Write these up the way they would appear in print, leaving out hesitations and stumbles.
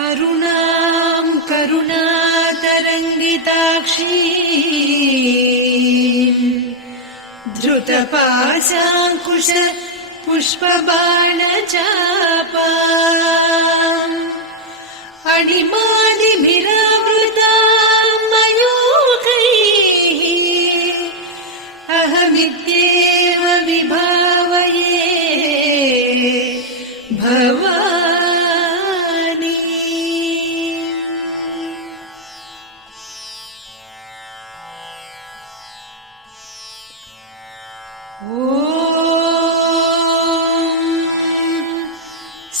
अरुणां करुणातरङ्गिताक्षीं धृतपाशाङ्कुश पुष्पबाणचापाम् अणिमादिभिरावृतां मयूखैः अहमित्येव विभावये भवानी।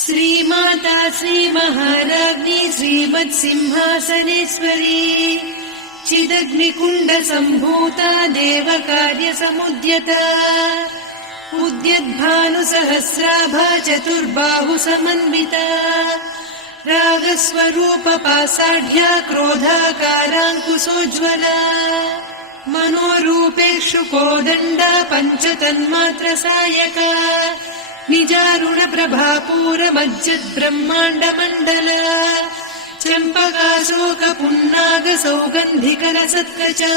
श्रीमाता श्रीमहाराज्ञी श्रीमत्सिंहासनेश्वरी चिदग्निकुण्डसम्भूता देवकार्यसमुद्यता उद्यद्भानुसहस्राभा चतुर्बाहुसमन्विता रागस्वरूपपासाढ्या क्रोधाकाराङ्कुशोज्ज्वला मनोरूपेषु कोदण्डा पञ्चतन्मात्रसायका निजारुणप्रभापूरमज्जद्ब्रह्माण्डमण्डला चम्पकाशोकपुन्नागसौगन्धिकलसत्कचा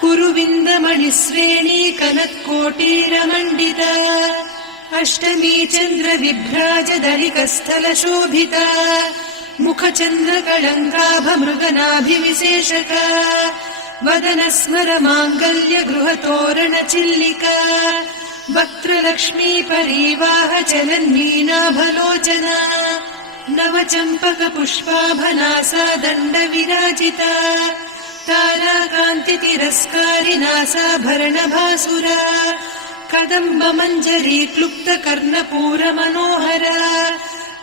कुरुविन्दमणिश्रेणी कनत्कोटीरमण्डिता अष्टमी चन्द्रविभ्राजदलिकस्थलशोभिता मुखचन्द्रकलङ्काभमृगनाभिविशेषका वदनस्मरमाङ्गल्य गृहतोरणचिल्लिका वक्त्रलक्ष्मी परिवाह चलन्मीनाभलोचना नवचम्पकपुष्पाभनासा दण्डविराजिता ताराकान्तितिरस्कारिनासाभरणभासुरा कदम्बमञ्जरी क्लुप्तकर्णपूरमनोहरा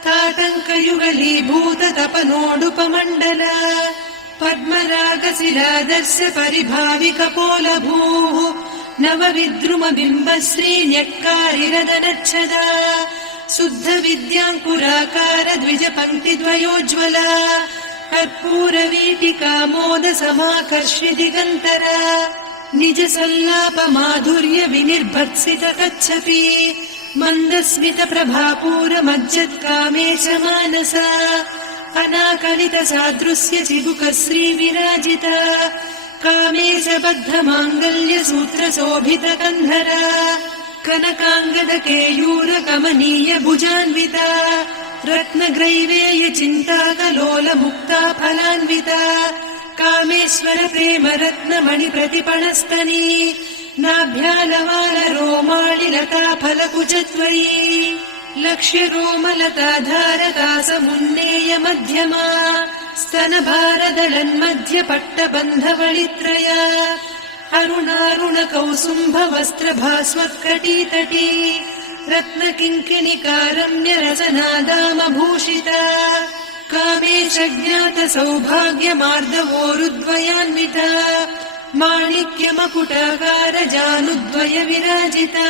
ताटङ्कयुगलीभूततपनोडुपमण्डला पद्मरागशिलादर्श परिभाविकपोलभूः नवविद्रुमबिम्बश्रीन्यक्कारिरदनच्छदा शुद्धविद्याङ्कुराकार द्विजपङ्क्तिद्वयोज्ज्वला कर्पूरवीटिकामोदसमाकर्षि दिगन्तरा निजसल्लापमाधुर्य विनिर्भर्त्सितकच्छपि मन्दस्मितप्रभापूरमज्जत्कामेशमानसा अनाकलितसादृश्य चिबुकश्रीविराजिता कामेशबद्धमाङ्गल्यसूत्रशोभितकन्धरा कनकाङ्गदकेयूरकमनीय भुजान्विता रत्नग्रैवेय चिन्ताकलोलमुक्ता फलान्विता कामेश्वर प्रेम रत्नमणि प्रतिपणस्तनी नाभ्यालवाल रोमालिलता फलकुचत्वयी लक्ष्य रोमलता धारका समुन्नेय मध्यमा स्तनभारदलन्मध्य पट्टबन्धवलित्रया अरुणारुण कौसुम्भ वस्त्रभास्वत्कटीतटी रत्नकिङ्किणिकारम्य रसनादामभूषिता कामेशज्ञात सौभाग्यमार्दवोरुद्वयान्विता माणिक्यमकुटाकार जानुद्वय विराजिता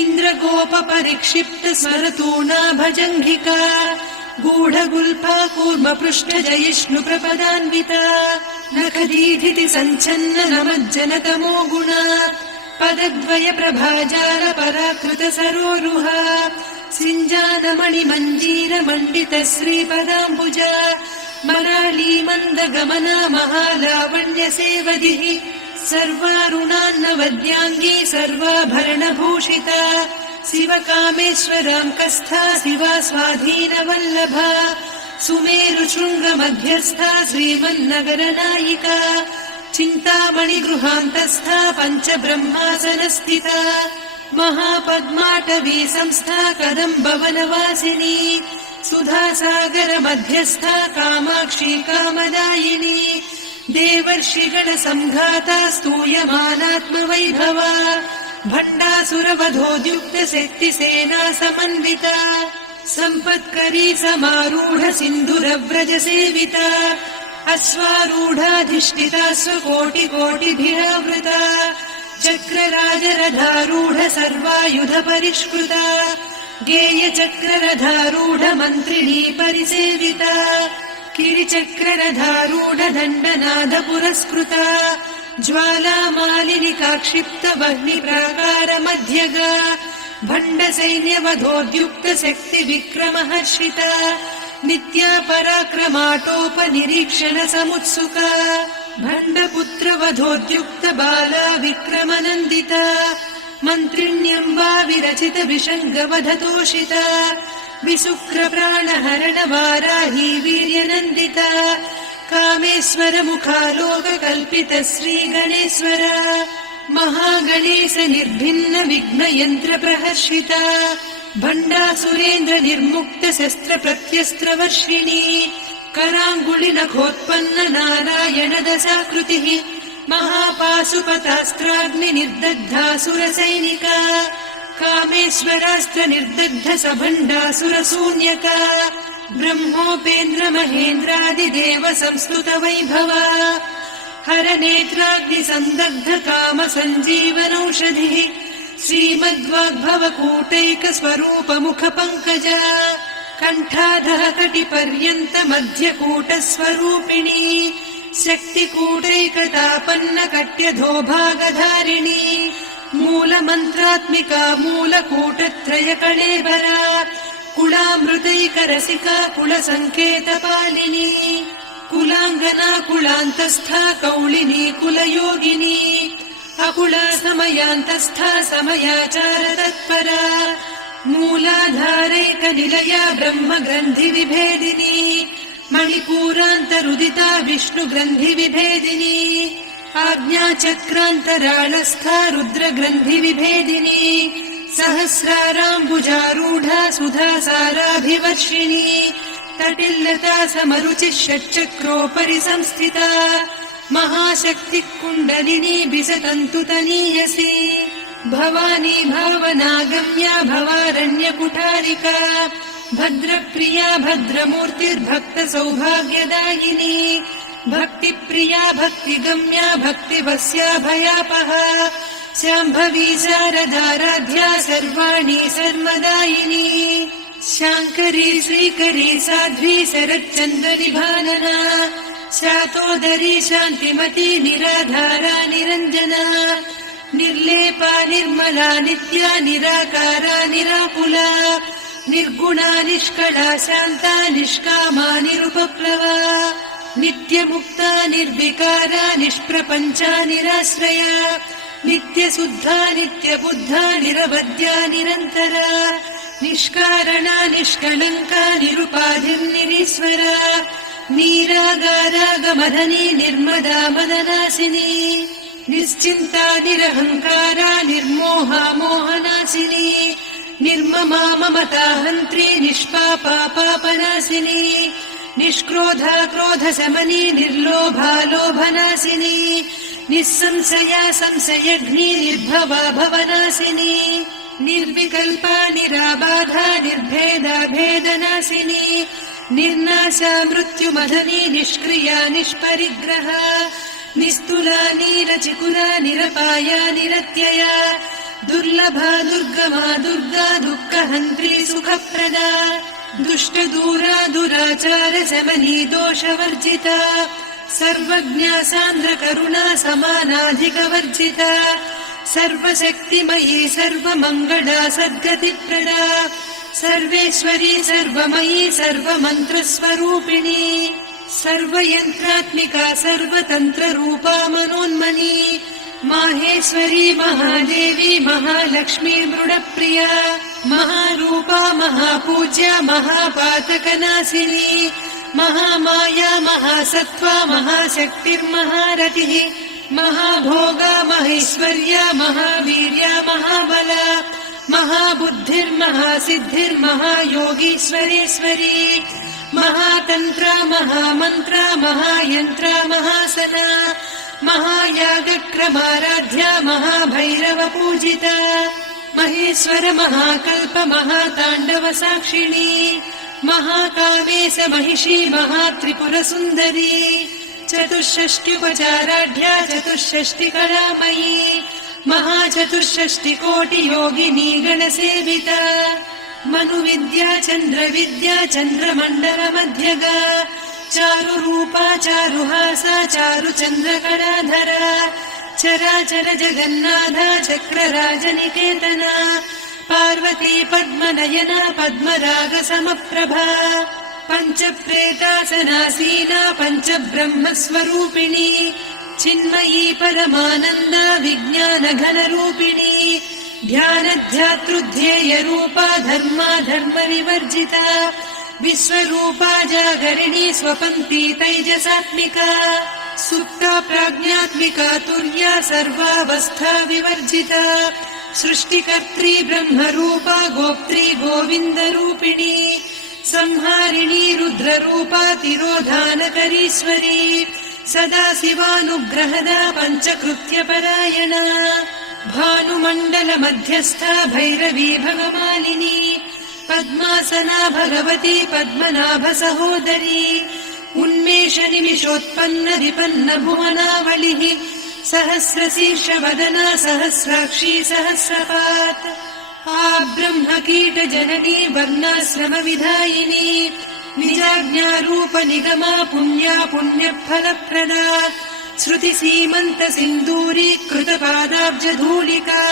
इन्द्रगोपपरिक्षिप्त स्मरतूणा भजङ्घिका गूढगुल्फा कूर्मपृष्ठजयिष्णु प्रपदान्विता नखदीधिति सञ्छन्न नमज्जनतमो गुणा पदद्वय प्रभाजाल पराकृत सरोरुहा सिञ्जानमणिमञ्जीर मण्डित श्रीपदाम्बुजा मनाली मन्दगमना महालावण्य सेवदिः सर्वारुणान्नवद्याङ्गी सर्वाभरणभूषिता शिवकामेश्वराङ्कस्था शिवा स्वाधीनवल्लभा सुमेरुशृङ्गमध्यस्था श्रीमन्नगरनायिका चिन्तामणिगृहान्तस्था पञ्चब्रह्मासनस्थिता महापद्माटवी संस्था कदम्बवनवासिनी सुधासागर मध्यस्था कामाक्षी कामदायिनी देवर्षिगणसङ्घाता स्तूयमानात्मवैभवा भण्डासुरवधोद्युक्त शक्तिसेना समन्विता सम्पत्करी समारूढ सिन्धुरव्रज सेविता अश्वारूढाधिष्ठिता स्वकोटिकोटिभिरावृता चक्रराजरथारूढ सर्वायुध परिष्कृता गेयचक्ररथारूढ मन्त्रिणी परिसेविता किरिचक्ररथारूढ दण्डनाद पुरस्कृता ज्वालामालिनिकाक्षिप्त वह्निप्राकार मध्यगा भण्डसैन्यवधोद्युक्त शक्ति विक्रमहर्षिता नित्या पराक्रमाटोपनिरीक्षण समुत्सुका भण्डपुत्रवधोद्युक्त बाला विक्रमनन्दिता मन्त्रिण्यम्बा विरचित विषङ्गवधतोषिता विशुक्रप्राणहरण वाराही वीर्यनन्दिता कामेश्वर मुखालोककल्पित श्रीगणेश्वर महागणेश निर्भिन्न विघ्नयन्त्र प्रहर्षिता भण्डासुरेन्द्र निर्मुक्त शस्त्र प्रत्यस्त्रवर्षिणी कराङ्गुलि नखोत्पन्न नारायण दशाकृतिः महापाशुपतास्त्राग्नि निर्दग्धासुरसैनिका कामेश्वरास्त्र निर्दग्ध सभण्डासुर शून्यका ब्रह्मोपेन्द्र महेन्द्रादिदेव संस्तुत वैभवा हर नेत्राग्नि संदग्ध काम सञ्जीवनौषधिः श्रीमद्वाग्भव कूटैक स्वरूप मुख पंकजा कण्ठाधः कटिपर्यन्त मध्यकूट स्वरूपिणी शक्तिकूटैकतापन्न कट्यधोभागधारिणी मूलमन्त्रात्मिका मूलकूटत्रय कळेबरा कुलामृतैकरसिका कुलसङ्केतपालिनी कुलाङ्गना कुलान्तस्था कौलिनी कुलयोगिनी अकुला समयान्तस्था समयाचार तत्परा मूलाधारैक निलया ब्रह्म ग्रन्थि विभेदिनी मणिपूरान्तरुदिता विष्णु ग्रन्थि विभेदिनी आज्ञाचक्रान्तराळस्था रुद्र ग्रन्थि विभेदिनी सहस्राराम्बुजारूढा सुधा साराभिवर्षिणी तटिल्लता समरुचिः षट्चक्रोपरि संस्थिता महाशक्ति कुण्डलिनी बिसतन्तु तनीयसी भवानी भावनागम्या भवारण्य कुठारिका भद्रप्रिया भद्रमूर्तिर्भक्त सौभाग्यदायिनी भक्तिप्रिया भक्तिगम्या भक्तिवस्या भयापहा शाम्भवी शारदाराध्या सर्वाणि सर्वदायिनी शाङ्करी श्रीकरी साध्वी शरच्चन्द्र निभानना शातोदरी शान्तिमती निराधारा निरञ्जना निर्लेपा निर्मला नित्या निराकारा निराकुला निर्गुणा निष्कला शान्ता निष्कामा निरुपप्लवा नित्यमुक्ता निर्विकारा निष्प्रपञ्चा निराश्रया नित्यशुद्धा नित्यबुद्धा निरवद्या निरन्तरा निष्कारणा निष्कलङ्का निरुपाधिर्निरीश्वरा नीरागारागमधनी निर्मदा मदनासिनी निश्चिन्ता निरहङ्कारा निर्मोहा मोहनासिनी निर्ममा ममता हन्त्री निष्पापा पापनासिनी निष्क्रोधा क्रोधशमनी निर्लोभा लोभनासिनी निस्संशया संशयघ्नी निर्भवा भवनासिनी निर्विकल्पा निराबाधा निर्भेदा भेदनासिनी निर्नाशा मृत्युमधनी निष्क्रिया निष्परिग्रहा निस्तुला नीरचिकुला निरपाया निरत्यया दुर्लभा दुर्गमा दुर्गा दुःखहन्त्री सुखप्रदा दुष्टदूरा दुराचार शमनी दोषवर्जिता सर्वज्ञा सान्द्र करुणा समानाधिकवर्जिता सर्वशक्तिमयी सर्वमङ्गला सद्गतिप्रदा सर्वेश्वरी सर्वमयी सर्वमन्त्रस्वरूपिणी सर्वयन्त्रात्मिका सर्वतन्त्ररूपा मनोन्मनी माहेश्वरी महादेवी महालक्ष्मी मृडप्रिया महारूपा महापूज्या महापातकनाशिनी महामाया महासत्त्वा महाशक्तिर्महारतिः महाभोगा महेश्वर्या महावीर्या महाबला महाबुद्धिर्महासिद्धिर्महायोगीश्वरेश्वरी महातन्त्रा महामन्त्रा महायन्त्रा महासना महायागक्रमाराध्या महाभैरव पूजिता महेश्वर महाकल्प महाताण्डव साक्षिणी महाकामेश महिषी महात्रिपुरसुन्दरी चतुष्षष्ट्युपचाराढ्या चतुष्षष्टिकलामयी महाचतुष्षष्टिकोटियोगिनी गणसेविता मनुविद्या चन्द्रविद्या चन्द्रमण्डलमध्यगा चारुरूपा चारुहासा चारुचन्द्रकलाधरा चराचर जगन्नाथा चक्रराजनिकेतना पार्वती पद्मनयना पद्मरागसमप्रभा पञ्चप्रेतासनासीना पञ्चब्रह्मस्वरूपिणी चिन्मयी परमानन्दा विज्ञानघनरूपिणी ध्यानध्यातृध्येयरूपा धर्मा धर्मविवर्जिता विश्वरूपा जागरिणी स्वपन्ती तैजसात्मिका सुप्ता प्राज्ञात्मिका तुर्या सर्वावस्था विवर्जिता सृष्टिकर्त्री ब्रह्मरूपा गोप्त्री गोविन्दरूपिणी संहारिणी रुद्ररूपा तिरोधानकरीश्वरी सदा शिवानुग्रहदा पञ्चकृत्यपरायणा भानुमण्डलमध्यस्था भैरवी भगमालिनी पद्मासना भगवती पद्मनाभसहोदरी उन्मेषनिमिषोत्पन्न विपन्न भुवनावलिः सहस्रशीर्षवदना सहस्राक्षी सहस्रपात् ब्रह्मकीटजननी वर्णाश्रमविधायिनी निजाज्ञारूपनिगमा पुण्या पुण्यफलप्रदा श्रुतिसीमन्तसिन्दूरीकृतपादाब्जधूलिका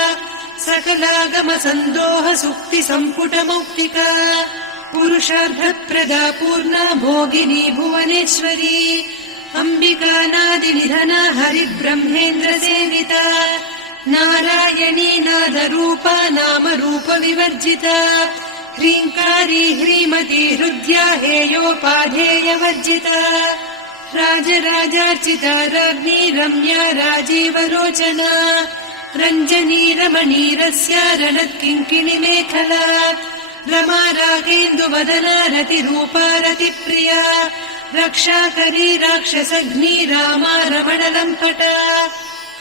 सकलागमसन्दोह सुक्तिसम्पुटमौक्तिका पुरुषार्थप्रदा पूर्णा भोगिनी भुवनेश्वरी अम्बिकानादिनिधना हरिब्रह्मेन्द्रसेविता नारायणी नादरूपा नामरूपविवर्जिता ह्रीङ्कारी ह्रीमती हृद्या हेयोपाधेयवर्जिता राजराजार्चिता राज्ञी रम्या राजीवलोचना रञ्जनी रमणीरस्या रणत्किङ्किणिमेखला रमा रागेन्दुवदना रतिरूपा रतिप्रिया रक्षाकरी राक्षसघ्नी रामा रमणलम्पटा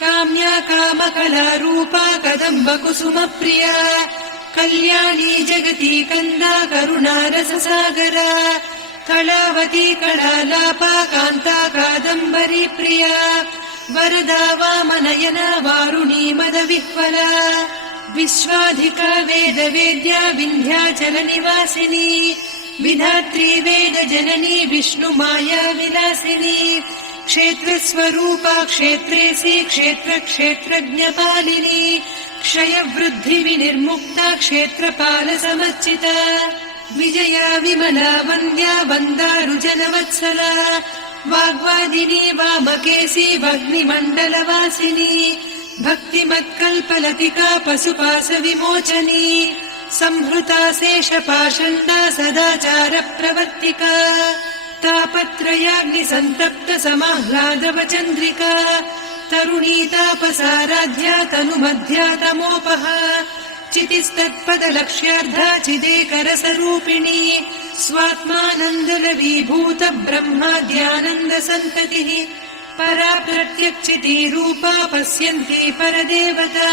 काम्या कामकलारूपा कदम्बकुसुमप्रिया कल्याणी जगती कन्दा करुणारससागरा कलावती कलालापा कान्ता कादम्बरी प्रिया वरदा वामनयना वारुणी मदविह्वला विश्वाधिका वेदवेद्या विन्ध्याचलनिवासिनी विधात्री वेदजननी विष्णुमाया विलासिनी क्षेत्रस्वरूपा क्षेत्रेसी क्षेत्रक्षेत्रज्ञपालिनी क्षयवृद्धिविनिर्मुक्ता क्षेत्रपालसमर्चिता विजया विमला वन्द्या वन्दारुजनवत्सला वाग्वादिनी वामकेशी वह्निमण्डलवासिनी भक्तिमत्कल्पलतिका पशुपाशविमोचनी संहृता शेषपाषण्डा सदाचारप्रवर्तिका तापत्रयाग्निसन्तप्त समाह्लादवचन्द्रिका तरुणी तापसाराध्या तनुमध्या तमोपहा चितिस्तत्पदलक्ष्यार्धा चिदेकरसरूपिणी स्वात्मानन्दलवीभूत ब्रह्माद्यानन्दसन्ततिः परा प्रत्यक्षितीरूपा पश्यन्ती परदेवता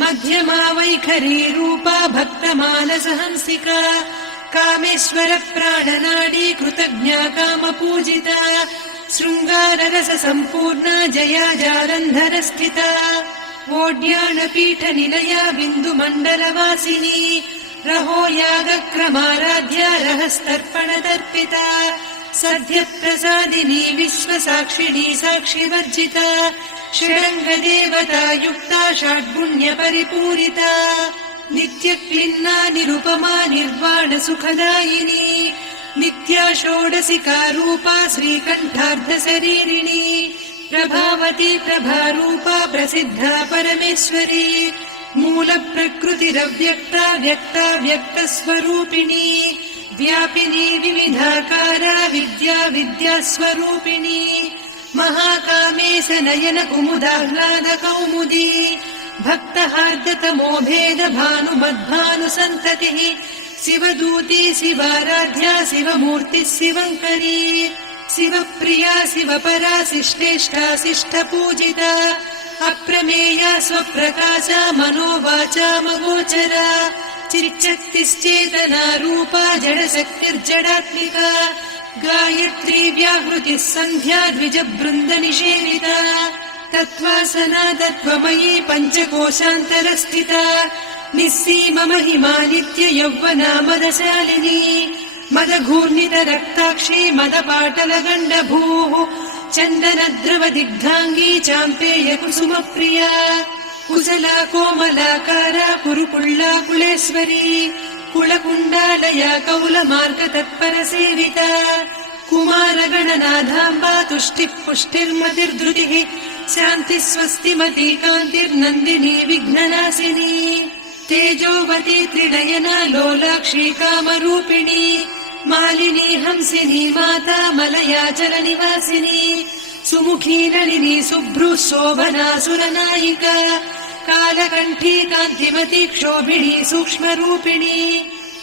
मध्यमा वैखरी रूपा भक्तमानसहंसिका कामेश्वर प्राणनाडी कृतज्ञा कामपूजिता शृङ्गाररस सम्पूर्णा जया जालन्धरस्थिता वोड्याणपीठनिलया बिन्दुमण्डलवासिनी रहो यागक्रमाराध्या रहस्तर्पणदर्पिता सद्यप्रसादिनी विश्वसाक्षिणी साक्षिवर्जिता षडङ्गदेवता युक्ता षड्गुण्यपरिपूरिता नित्यक्लिन्ना निरुपमा निर्वाणसुखदायिनी नित्या षोडशिका रूपा श्रीकण्ठार्धशरीरिणी प्रभावती प्रभारूपा प्रसिद्धा परमेश्वरी मूलप्रकृतिरव्यक्ता व्यक्ता व्यक्तस्वरूपिणी व्यापिनी विविधाकारा विद्या विद्यास्वरूपिणी महाकामेश नयन कुमुदाह्लाद कौमुदी भक्तहार्दतमो भेद भानुमद्भानुसन्ततिः शिवदूती शिवाराध्या शिवमूर्तिः शिवङ्करी शिवप्रिया शिवपरा शिष्टेष्टा शिष्टपूजिता अप्रमेया स्वप्रकाशा मनोवाचामगोचरा चिच्चक्तिश्चेतना रूपा जडशक्तिर्जडात्मिका गायत्री व्याहृतिः सन्ध्या द्विजबृन्दनिषेविता तत्त्वासना तत्त्वमयी पञ्चकोशान्तरस्थिता निस्सीममहिमा नित्य यौवना मदशालिनी मदघूर्णितरक्ताक्षी मदपाटलगण्डभूः चन्दनद्रवदिग्धाङ्गी चाम्पेय कुसुमप्रिया कुशला कोमलाकारा कुरुकुल्ला कुलेश्वरी कुलकुण्डालया कौलमार्गतत्परसेविता कुमारगणनाथाम्बा तुष्टिः पुष्टिर्मतिर्धृतिः शान्तिः स्वस्तिमती कान्तिर्नन्दिनी विघ्ननाशिनी तेजोवती त्रिनयना लोलाक्षी कामरूपिणी मालिनी हंसिनी माता मलयाचल निवासिनी सुमुखी नलिनी शुभ्रुः शोभना सुरनायिका कालकण्ठी कान्तिमती क्षोभिणी सूक्ष्मरूपिणी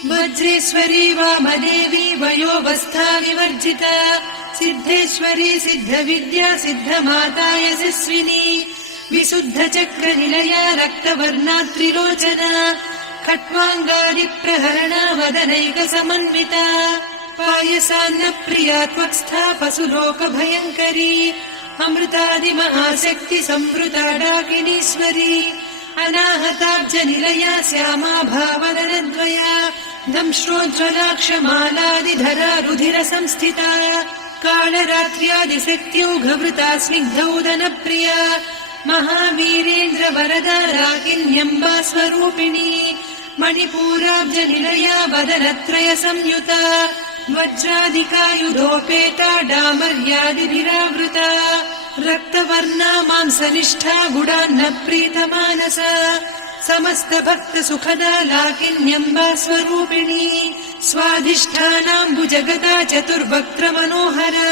वज्रेश्वरी वामदेवी वयोवस्था विवर्जिता सिद्धेश्वरी सिद्धविद्या सिद्धमाता यशस्विनी विशुद्धचक्रनिलया रक्तवर्णा त्रिलोचना खट्वाङ्गादिप्रहरणा वदनैकसमन्विता पायसान्नप्रिया त्वक्स्था पशुलोकभयङ्करी अमृतादिमहाशक्ति संवृता डाकिनीश्वरी अनाहताब्जनिलया श्यामा भावनरद्वया दंश्रोज्ज्वलाक्षमालादिधरा रुधिरसंस्थिता कालरात्र्यादिशक्त्यौघवृता स्निग्धौदनप्रिया महावीरेन्द्रवरदा राकिन्यम्बा स्वरूपिणी मणिपूराब्जनिलया वदनत्रय संयुता वज्राधिकायुधोपेता डामर्यादिभिरावृता रक्तवर्णा मांसनिष्ठा गुडान्नप्रीतमानसा समस्त भक्त सुखदा लाकिन्यम्बा स्वरूपिणी स्वाधिष्ठानाम्बुजगदा चतुर्वक्त्र मनोहरा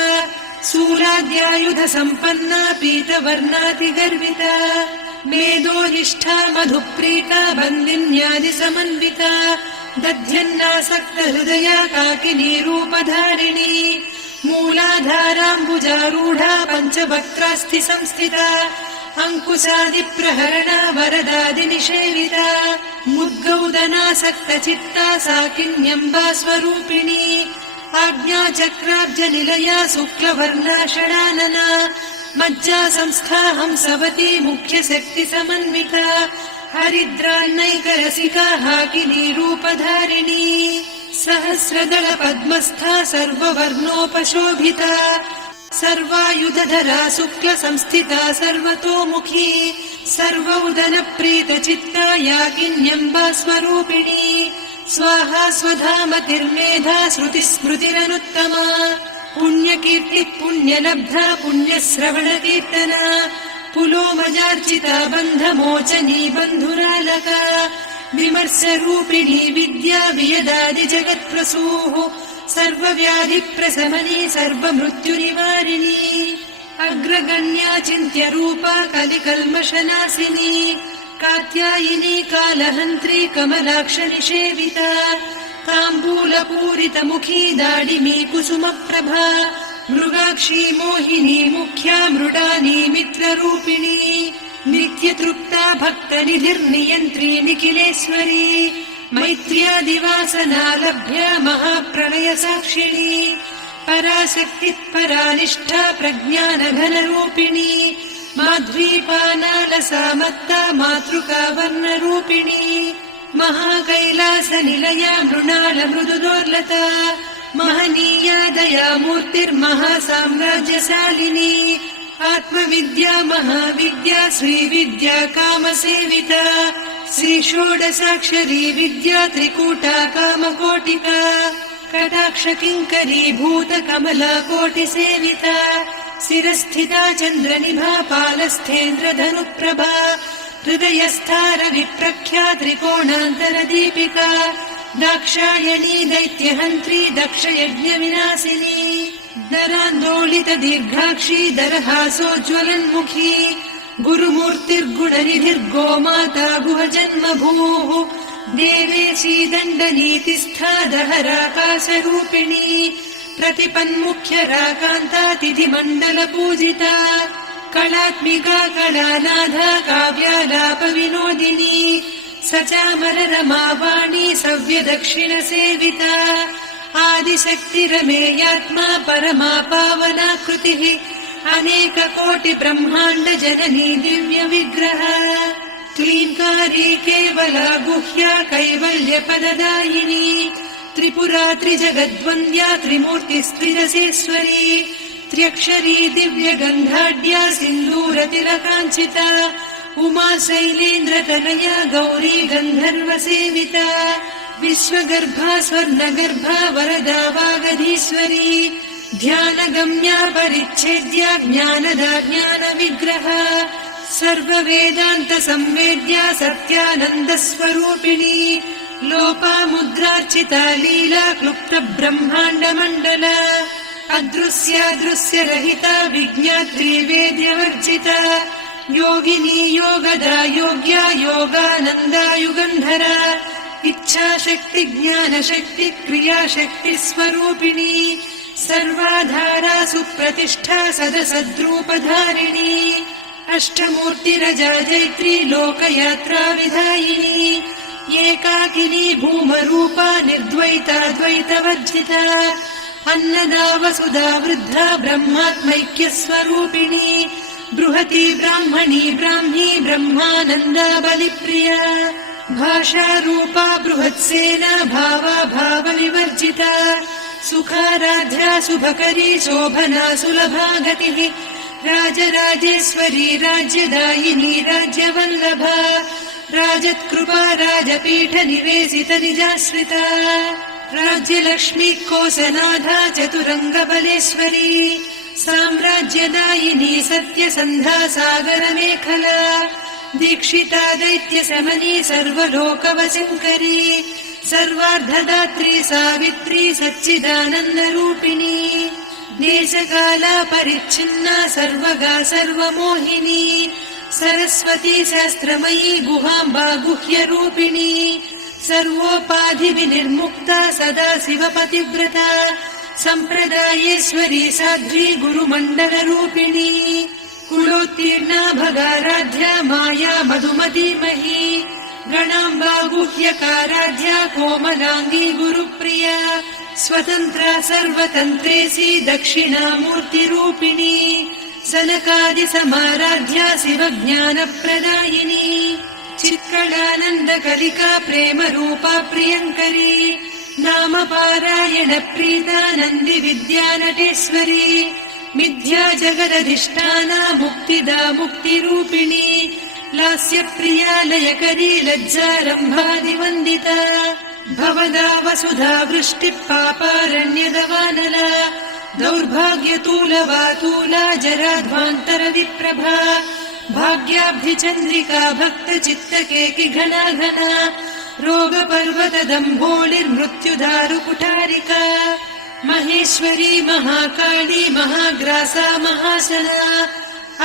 शूलाद्यायुध सम्पन्ना पीतवर्णातिगर्विता मेदोनिष्ठा मधुप्रीता बन्दिन्यादि समन्विता दध्यन्नासक्त हृदया काकिनी रूपधारिणी मूलाधाराम्बुजारूढा पञ्चवक्त्रास्थि संस्थिता अङ्कुशादिप्रहरणा वरदादिनिषेविता मुद्गौदनासक्तचित्ता साकिन्यम्बा स्वरूपिणी आज्ञाचक्राब्जनिलया शुक्लवर्णा षडानना मज्जा संस्था हंसवती मुख्यशक्तिसमन्विता हरिद्रान्नैकरसिका हाकिनी रूपधारिणी सहस्रदल पद्मस्था सर्ववर्णोपशोभिता सर्वायुधधरा शुक्ल संस्थिता सर्वतोमुखी सर्वौदनप्रीतचित्ता याकिन्यम्बा स्वरूपिणी स्वाहा स्वधामतिर्मेधा श्रुतिस्मृतिरनुत्तमा पुण्यकीर्तिः पुण्यलब्धा पुण्यश्रवणकीर्तना पुलोमजार्चिता बन्धमोचनी बन्धुरालका विमर्शरूपिणी विद्या वियदादि जगत्प्रसूः सर्वव्याधिप्रशमनी सर्वमृत्युनिवारिणी अग्रगण्या चिन्त्यरूपा कलिकल्मषनाशिनी कात्यायिनी कालहन्त्री कमलाक्षनिषेविता ताम्बूलपूरितमुखी दाडिमी कुसुमप्रभा मृगाक्षी मोहिनी मुख्या मृडानी मित्ररूपिणी नित्यतृप्ता भक्तनिधिर्नियन्त्री निखिलेश्वरी मैत्र्यादिवासना लभ्या महाप्रलयसाक्षिणी पराशक्तिः परानिष्ठा प्रज्ञानघनरूपिणी माध्वीपानालसामत्ता मातृका वर्णरूपिणी महाकैलासनिलया मृणाल मृदुदोर्लता महनीया दया मूर्तिर्महासाम्राज्यशालिनी आत्मविद्या महाविद्या श्रीविद्या कामसेविता श्रीषोडशाक्षरी विद्या त्रिकूटा कामकोटिका कटाक्षकिङ्करी भूतकमला कोटिसेविता शिरस्थिता चन्द्रनिभा पालस्थेन्द्रधनुप्रभा हृदयस्था रविप्रख्या त्रिकोणान्तरदीपिका दाक्षायणी दैत्यहन्त्री दक्षयज्ञविनाशिनी दरान्दोलित दीर्घाक्षी दरहासोज्ज्वलन्मुखी गुरुमूर्तिर्गुणनिधिर्गोमाता गुहजन्मभूः देवेशी दण्डनीतिस्था दहराकाशरूपिणी प्रतिपन्मुख्यराकान्ता तिथिमण्डलपूजिता कलात्मिका कलानाधा काव्यालापविनोदिनी सचामररमावाणी सव्यदक्षिणसेविता आदिशक्तिरमेयात्मा परमा पावनाकृतिः अनेककोटिब्रह्माण्डजननी दिव्यविग्रह क्लीङ्कारी केवला गुह्या कैवल्यपददायिनी त्रिपुरा त्रिजगद्वन्द्या त्रिमूर्तिस्त्रिरसेश्वरी त्र्यक्षरी दिव्यगन्धाढ्या सिन्दूरतिलकाञ्चिता उमा शैलेन्द्रतनया गौरी गन्धर्वसेविता विश्वगर्भा स्वर्णगर्भा वरदा वागधीश्वरी ध्यानगम्या परिच्छेद्या ज्ञानदा ज्ञानविग्रहा सर्ववेदान्त संवेद्या सत्यानन्दस्वरूपिणी लोपामुद्रार्चिता लीला क्लुप्त ब्रह्माण्डमण्डला अदृश्यादृश्य रहिता विज्ञात्री वेद्यवर्जिता योगिनी योगदा योग्या योगानन्दा युगन्धरा इच्छाशक्ति ज्ञानशक्ति क्रियाशक्ति स्वरूपिणी सर्वाधारा सुप्रतिष्ठा सदसद्रूपधारिणी अष्टमूर्तिरजा जैत्री लोकयात्रा विधायिनी एकाकिनी भूमरूपा निर्द्वैता द्वैतवर्जिता अन्नदा वसुधा वृद्धा ब्रह्मात्मैक्यस्वरूपिणी बृहती ब्राह्मणी ब्राह्मी ब्रह्मानन्दा बलिप्रिया भाषारूपा बृहत्सेना भावा भावविवर्जिता सुखाराध्या शुभकरी शोभना सुलभा गतिः राजराजेश्वरी राज्यदायिनी राज्यवल्लभा राजत्कृपा राजपीठ निवेशित निजाश्रिता राज्यलक्ष्मी कोसनाधा चतुरङ्गबलेश्वरी साम्राज्यदायिनी सत्यसन्धा सागरमेखला दीक्षिता दैत्यशमनी सर्वलोकवशङ्करी सर्वार्धदात्री सावित्री सच्चिदानन्दरूपिणी देशकाला परिच्छिन्ना सर्वगा सर्वमोहिनी सरस्वती शास्त्रमयी गुहाम्बा गुह्यरूपिणी सर्वोपाधिविनिर्मुक्ता सदा शिवपतिव्रता सम्प्रदायेश्वरी साध्वी गुरुमण्डलरूपिणी कुलोत्तीर्णा भगाराध्या माया मधुमतीमही गणाम्बा गुह्यकाराध्या कोमलाङ्गी गुरुप्रिया स्वतन्त्रा सर्वतन्त्रेसी दक्षिणामूर्तिरूपिणी सनकादिसमाराध्या शिवज्ञानप्रदायिनी चित्कलानन्दकलिका प्रेमरूपा प्रियङ्करी नामपारायण प्रीता नन्दिविद्यानटेश्वरी मिथ्या जगदधिष्ठाना मुक्तिदा मुक्तिरूपिणी लास्यप्रिया लयकरी लज्जारम्भादिवन्दिता भवदा वसुधा वृष्टिः पापारण्यदवानला दौर्भाग्यतूलवातूला जराध्वान्तरविप्रभा भाग्याब्धिचन्द्रिका भक्तचित्तकेकि घना घना रोगपर्वतदम्भोलिर्मृत्युदारुकुठारिका महेश्वरी महाकाली महाग्रासा महाशला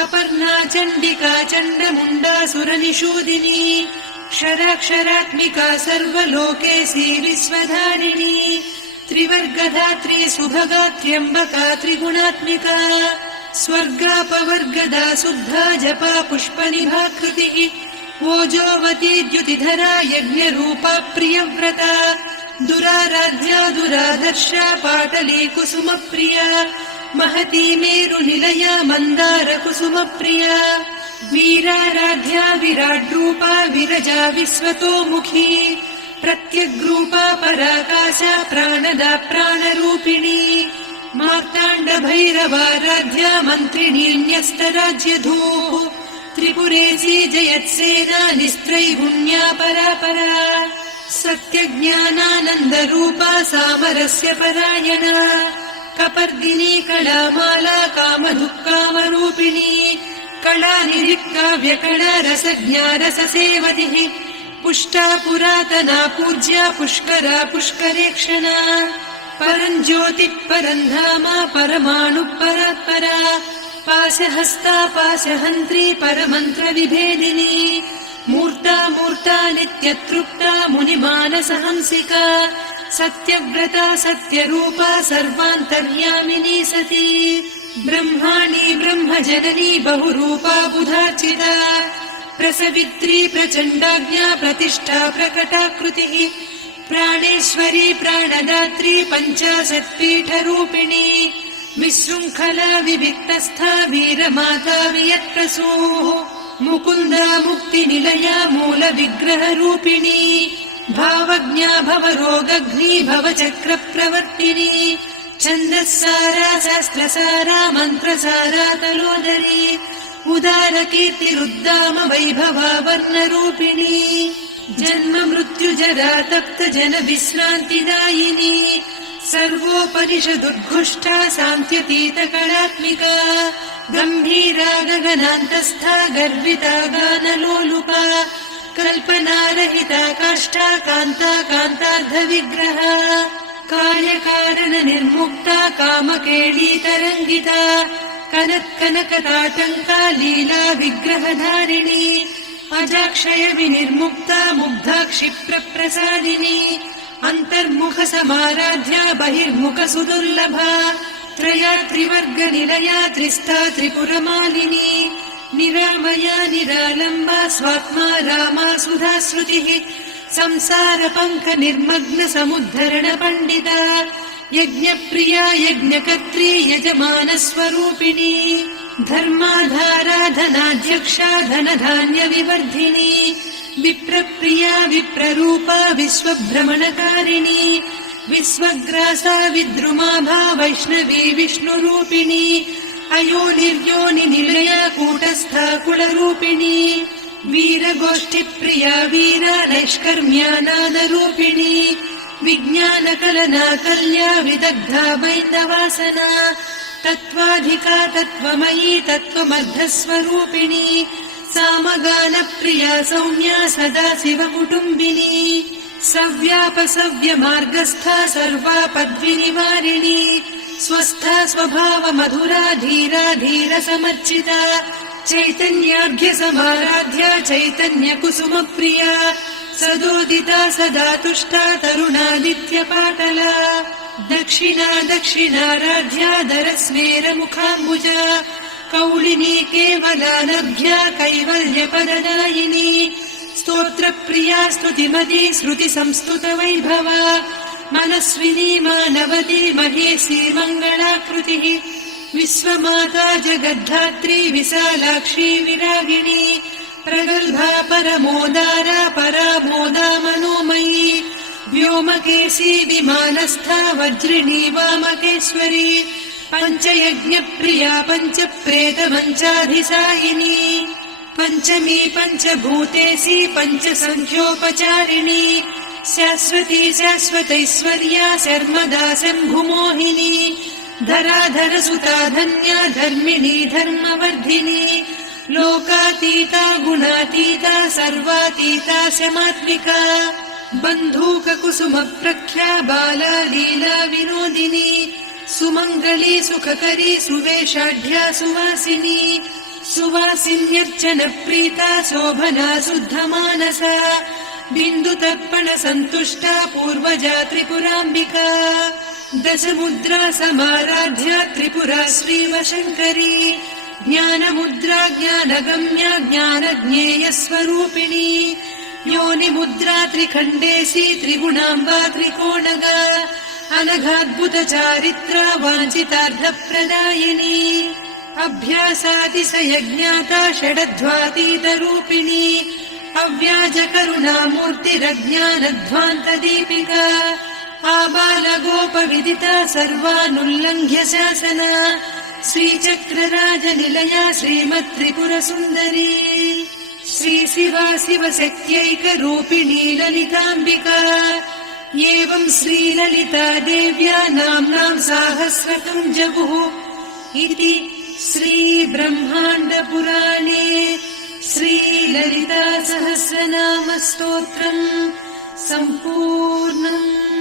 अपर्णा चण्डिका चण्डमुण्डा सुरनिषूदिनी क्षराक्षरात्मिका सर्वलोकेशी विश्वधारिणी त्रिवर्गधात्री सुभगा त्र्यम्बका त्रिगुणात्मिका स्वर्गापवर्गदा शुद्धा जपा पुष्पनिभाकृतिः ओजोवती द्युतिधरा यज्ञरूपा प्रियव्रता दुराराध्या दुरादर्शा पाटली कुसुमप्रिया महती मेरुनिलया मन्दार कुसुमप्रिया वीराराध्या विराड्रूपा विरजा विश्वतोमुखी प्रत्यग्रूपा पराकाशा प्राणदा प्राणरूपिणी मार्ताण्ड भैरवाराध्या मन्त्रिणी न्यस्तराज्यधूः त्रिपुरेशी जयत्सेना निस्त्रैगुण्या परापरा सत्यज्ञानानन्दरूपा सामरस्य परायणा कपर्दिनी कलामाला कामधुक्कामरूपिणी कलानिरिक्काव्यकला रसज्ञा रससेवतिः पुष्टा पुरातना पूज्या पुष्करा पुष्करेक्षणा परञ्ज्योतिः परन्धामा परमाणुः परात्परा पाशहस्ता पाशहन्त्री परमन्त्रविभेदिनी मूर्ता मूर्ता नित्यतृप्ता मुनिमानसहंसिका सत्यव्रता सत्यरूपा सर्वान्तर्यामिनी सती ब्रह्माणी ब्रह्मजननी बहुरूपा बुधार्चिता प्रसवित्री प्रचण्डाज्ञा प्रतिष्ठा प्रकटाकृतिः प्राणेश्वरी प्राणदात्री पञ्चाशत्पीठरूपिणी विशृङ्खला विविक्तस्था वीरमाता वियत्प्रसूः मुकुन्दा मुक्तिनिलया मूलविग्रहरूपिणी भावज्ञा भवरोगघ्नी भवचक्रप्रवर्तिनी छन्दस्सारा शास्त्रसारा मन्त्रसारा तलोदरी उदारकीर्तिरुद्दाम वैभवा वर्णरूपिणी जन्म मृत्यु मृत्युजरा तप्त जन विश्रान्तिदायिनी सर्वोपनिषदुद्घुष्टा सान्त्यतीत कलात्मिका गम्भीरा गगनान्तस्था गर्विता गानलोलुपा कल्पनारहिता काष्ठा कान्ता कान्तार्धविग्रहा कार्यकारण निर्मुक्ता कामकेळीतरङ्गिता कनत्कनकताटङ्का लीला विग्रहधारिणी अजाक्षय विनिर्मुक्ता मुग्धा क्षिप्रप्रसादिनी अन्तर्मुख समाराध्या बहिर्मुख सुदुर्लभा त्रया त्रिवर्गनिलया त्रिस्था त्रिपुरमालिनी निरामया निरालम्बा स्वात्मा रामा सुधा श्रुतिः संसार पङ्क निर्मग्न समुद्धरण पण्डिता यज्ञप्रिया यज्ञकर्त्री यजमानस्वरूपिणी धर्माधारा धनाध्यक्षा धनधान्य विवर्धिनी विप्रप्रिया विप्ररूपा विश्वभ्रमणकारिणी विश्वग्रासा विद्रुमाभा वैष्णवी विष्णुरूपिणी अयोनिर्योनि निलया कूटस्था कुलरूपिणी वीरगोष्ठिप्रिया वीरा नैष्कर्म्यानादरूपिणी विज्ञानकलना कल्या विदग्धा वैन्दवासना तत्त्वाधिका तत्त्वमयी तत्त्वमर्धस्वरूपिणी सामगानप्रिया सौम्या सदा शिवकुटुम्बिनी सव्यापसव्यमार्गस्था सर्वा पद्विनिवारिणी स्वस्था स्वभाव मधुरा धीरा धीर समर्चिता चैतन्याढ्य समाराध्या चैतन्य कुसुम प्रिया सदोदिता सदा तुष्टा तरुणादित्य पाटला दक्षिणा दक्षिणाराध्या दरस्मेर मुखाम्बुजा कौलिनी केवलानभ्या कैवल्य पददायिनी स्तोत्रप्रिया स्तुतिमती श्रुति संस्तुत वैभवा मनस्विनी मानवती महेशी मङ्गलाकृतिः विश्वमाता जगद्धात्री विशालाक्षी विरागिणी प्रगल्भा परमोदारा परामोदा मनोमयी व्योमकेशी विमानस्था वज्रिणी वामकेश्वरी पञ्चयज्ञप्रिया पञ्चप्रेत पञ्चाधिसायिनी पञ्चमी पञ्चभूतेशी पञ्चसङ्ख्योपचारिणी शाश्वती शाश्वतैश्वर्या शर्मदा शम्भुमोहिनी धराधरसुता धन्या धर्मिणी धर्मवर्धिनी लोकातीता गुणातीता सर्वातीता शमात्मिका बन्धूककुसुमप्रख्या बाला लीला विनोदिनी सुमङ्गली सुखकरी सुवेशाढ्या सुवासिनी सुवासिन्यर्चनप्रीता शोभना शुद्धमानसा बिन्दुतर्पण सन्तुष्टा पूर्वजा त्रिपुराम्बिका दशमुद्रा समाराध्या त्रिपुरा श्रीवशङ्करी ज्ञानमुद्रा ज्ञानगम्या ज्ञानज्ञेयस्वरूपिणी योनिमुद्रा त्रिखण्डेशी त्रिगुणाम्बा त्रिकोणगा अनघाद्भुत चारित्रा वाञ्छितार्थप्रदायिनी अभ्यासातिशयज्ञाता षडध्वातीतरूपिणी अव्याजकरुणामूर्तिरज्ञानध्वान्तदीपिका आबालगोपविदिता सर्वानुल्लङ्घ्य शासना श्रीचक्रराजनिलया श्रीमत्त्रिपुरसुन्दरी श्रीशिवा शिवशक्त्यैकरूपिणी ललिताम्बिका एवं श्रीललिता देव्या नाम्नां साहस्रकं जगुः इति श्रीब्रह्माण्डपुराणे श्रीललिता सहस्रनाम स्तोत्रम् सम्पूर्णम्।